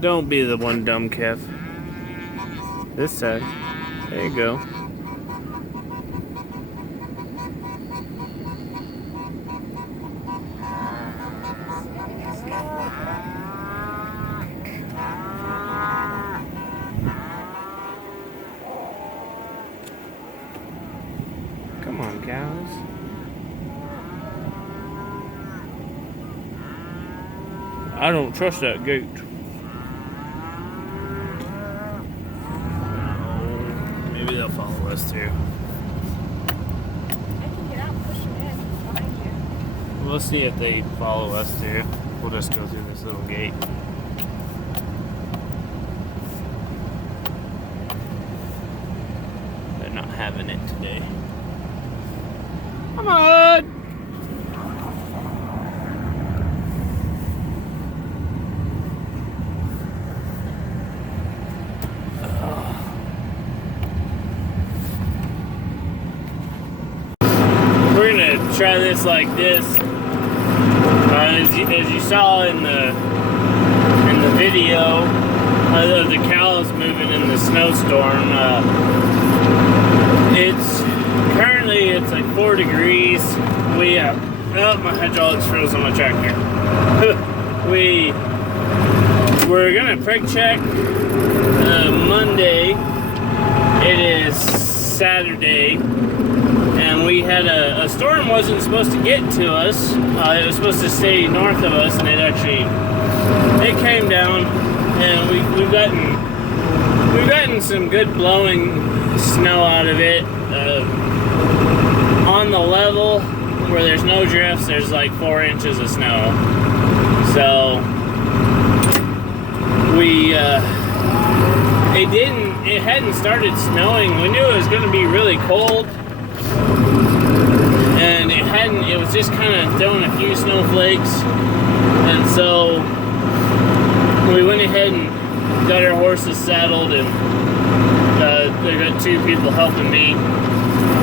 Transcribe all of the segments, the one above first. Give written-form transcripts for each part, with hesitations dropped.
Don't be the one dumb Kev. This side. There you go. Come on, cows. I don't trust that gate. Maybe they'll follow us too. I can get out and push them in behind you. We'll see if they follow us too. We'll just go through this little gate. They're not having it today. Come on! We're gonna try this like this. As you saw in the video of the cows moving in the snowstorm, it's like 4 degrees. My hydraulics froze on my tractor. We're gonna Preg check Monday. It is Saturday, and we had a storm wasn't supposed to get to us. It was supposed to stay north of us, and it came down, and we've gotten some good blowing snow out of it. On the level where there's no drifts, there's like 4 inches of snow. So it hadn't started snowing. We knew it was going to be really cold, and it was just kind of throwing a few snowflakes. And so we went ahead and got our horses saddled, and they got 2 people helping me,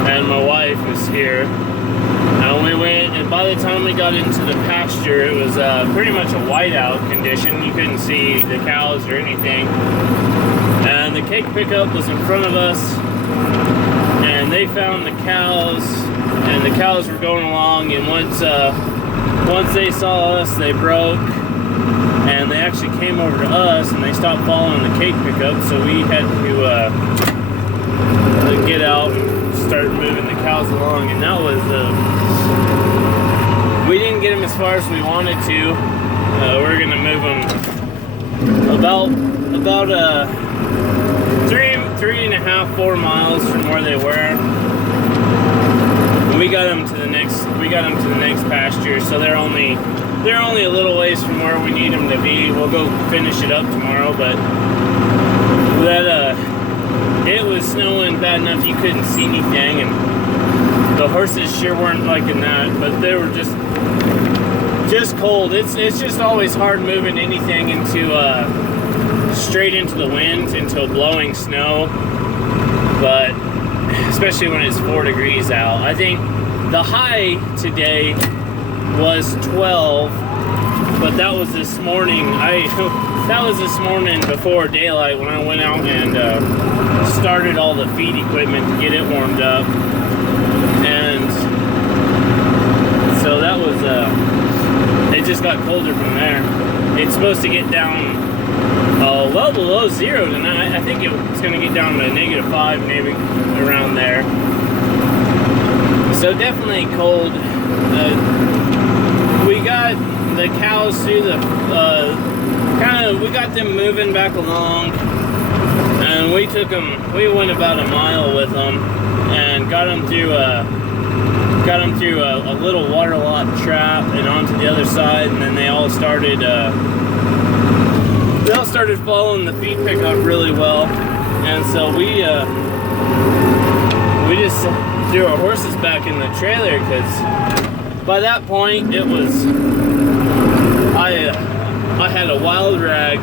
and my wife was here. And we went, and by the time we got into the pasture, it was pretty much a whiteout condition. You couldn't see the cows or anything. And the cake pickup was in front of us, and they found the cows, and the cows were going along, and once they saw us, they broke, and they actually came over to us, and they stopped following the cake pickup, so we had to get out and start moving the cows along. And that was we didn't get them as far as we wanted to. We're gonna move them about 3.5, 4 miles from where they were. And we got them to the next pasture, so they're only a little ways from where we need them to be. We'll go finish it up tomorrow, but it was snowing bad enough you couldn't see anything, and the horses sure weren't liking that, but they were just cold. It's just always hard moving anything straight into the wind, into blowing snow, but especially when it's 4 degrees out. I think the high today was 12, but that was this morning. That was this morning before daylight when I went out and started all the feed equipment to get it warmed up. And so that was, it just got colder from there. It's supposed to get down well below 0 tonight. I think it's going to get down to -5, maybe around there. So definitely cold. We got the cows through we got them moving back along, and we went about a mile with them and got them through a little waterlogged trap and onto the other side, and then they all started following the feed pickup really well. And so we just threw our horses back in the trailer, because by that point it was I had a wild rag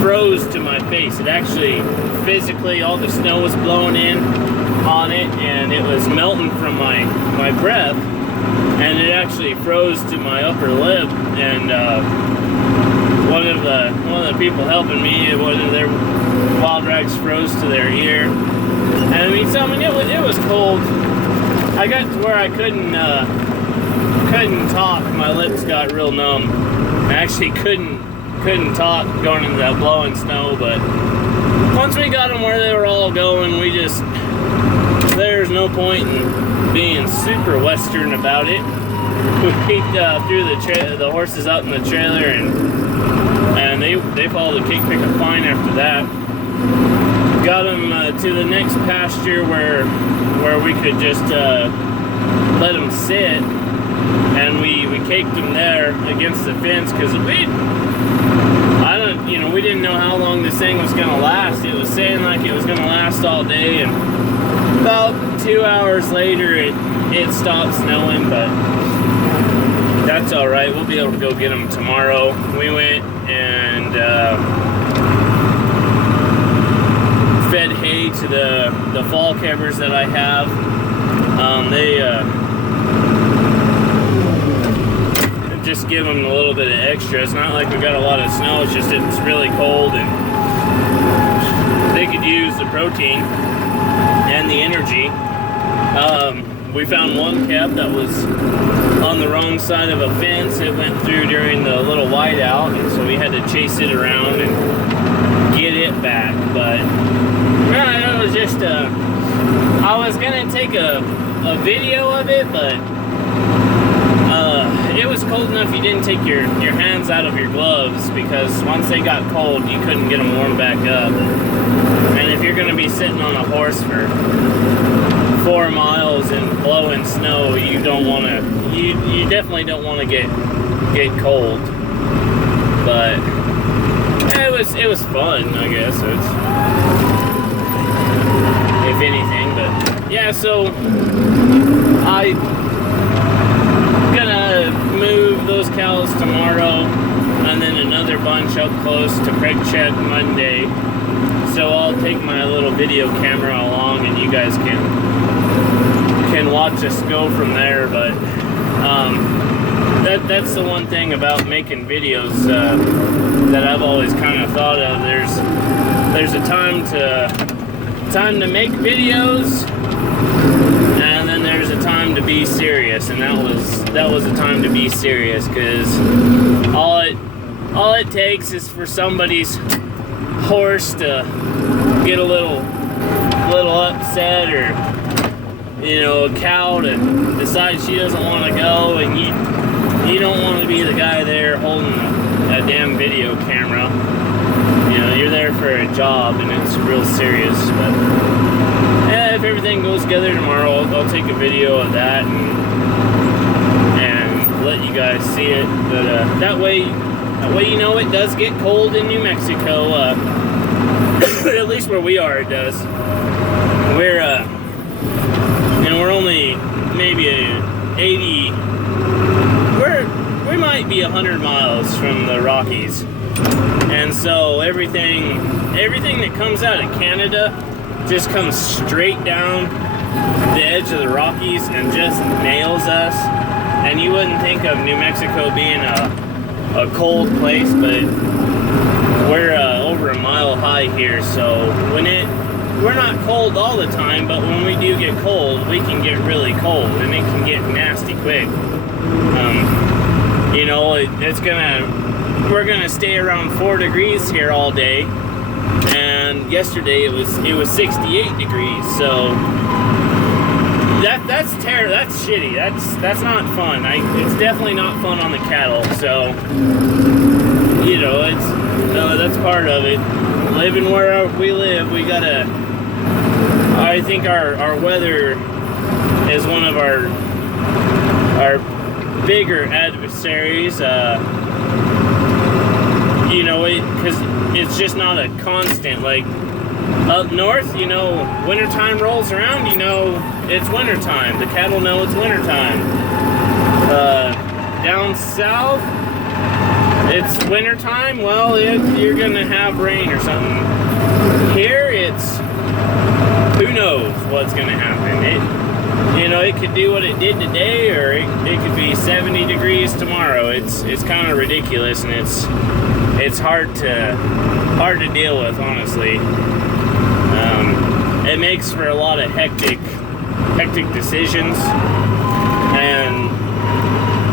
froze to my face. It actually physically, all the snow was blowing in on it, and it was melting from my breath, and it actually froze to my upper lip. And one of the people helping me, one of their wild rags froze to their ear. And I mean, it was cold. I got to where I couldn't talk. My lips got real numb. I actually couldn't talk going into that blowing snow. But once we got them where they were all going, there's no point in being super Western about it. We threw the horses out in the trailer, and they followed the kick pickup fine after that. Got them to the next pasture where we could just let them sit, and we caked them there against the fence because we didn't know how long this thing was gonna last. It was saying like it was gonna last all day, and about 2 hours later it stopped snowing, but that's all right. We'll be able to go get them tomorrow. We went and fed hay to the fall campers that I have. Just give them a little bit of extra. It's not like we got a lot of snow. It's just it's really cold, and they could use the protein and the energy. We found one calf that was on the wrong side of a fence. It went through during the little whiteout, and so we had to chase it around and get it back. But yeah, it was just I was gonna take a video of it, but it was cold enough you didn't take your hands out of your gloves, because once they got cold you couldn't get them warmed back up. And if you're gonna be sitting on a horse for 4 miles and blowing snow, you definitely don't want to get cold. But it was fun, I guess. If anything. But yeah, so I gonna move those cows tomorrow, and then another bunch up close to Preg check Monday. So I'll take my little video camera along, and you guys can watch us go from there. But that's the one thing about making videos that I've always kind of thought of. There's a time to make videos, and then there's a time to be serious, and that was a time to be serious, because all it takes is for somebody's horse to get a little upset, or a cow to decide she doesn't want to go, and you don't want to be the guy there holding a damn video camera. You're there for a job, and it's real serious. But if everything goes together tomorrow, I'll take a video of that and let you guys see it. But that way it does get cold in New Mexico. At least where we are, it does. We're we're only maybe 80. We might be 100 miles from the Rockies, and so everything that comes out of Canada just comes straight down the edge of the Rockies and just nails us. And you wouldn't think of New Mexico being a cold place, but we're over a mile high here, so we're not cold all the time, but when we do get cold, we can get really cold, and it can get nasty quick. We're gonna stay around 4 degrees here all day, and yesterday it was 68 degrees. So that's terrible. That's shitty. That's not fun. It's definitely not fun on the cattle. So that's part of it. Living where we live, we gotta. I think our weather is one of our bigger adversaries. Because it's just not a constant. Like up north, wintertime rolls around, it's wintertime. The cattle know it's wintertime. Down south, it's wintertime. Well, you're gonna have rain or something. Here, it's who knows what's gonna happen. It could do what it did today, or it could be 70 degrees tomorrow. It's kind of ridiculous, and it's hard to deal with, honestly. It makes for a lot of hectic decisions, and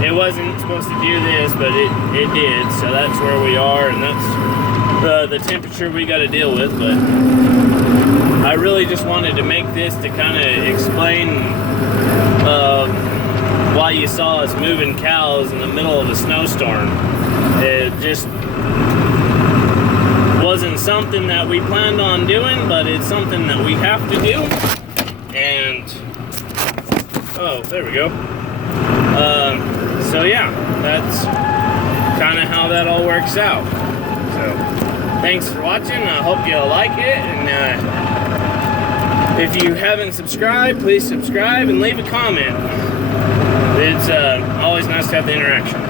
it wasn't supposed to do this, but it did. So that's where we are, and that's the temperature we got to deal with. But I really just wanted to make this to kind of explain why you saw us moving cows in the middle of a snowstorm. It just wasn't something that we planned on doing, but it's something that we have to do. And oh, there we go. So yeah, that's kind of how that all works out. So thanks for watching. I hope you'll like it, and if you haven't subscribed, please subscribe and leave a comment. It's always nice to have the interaction.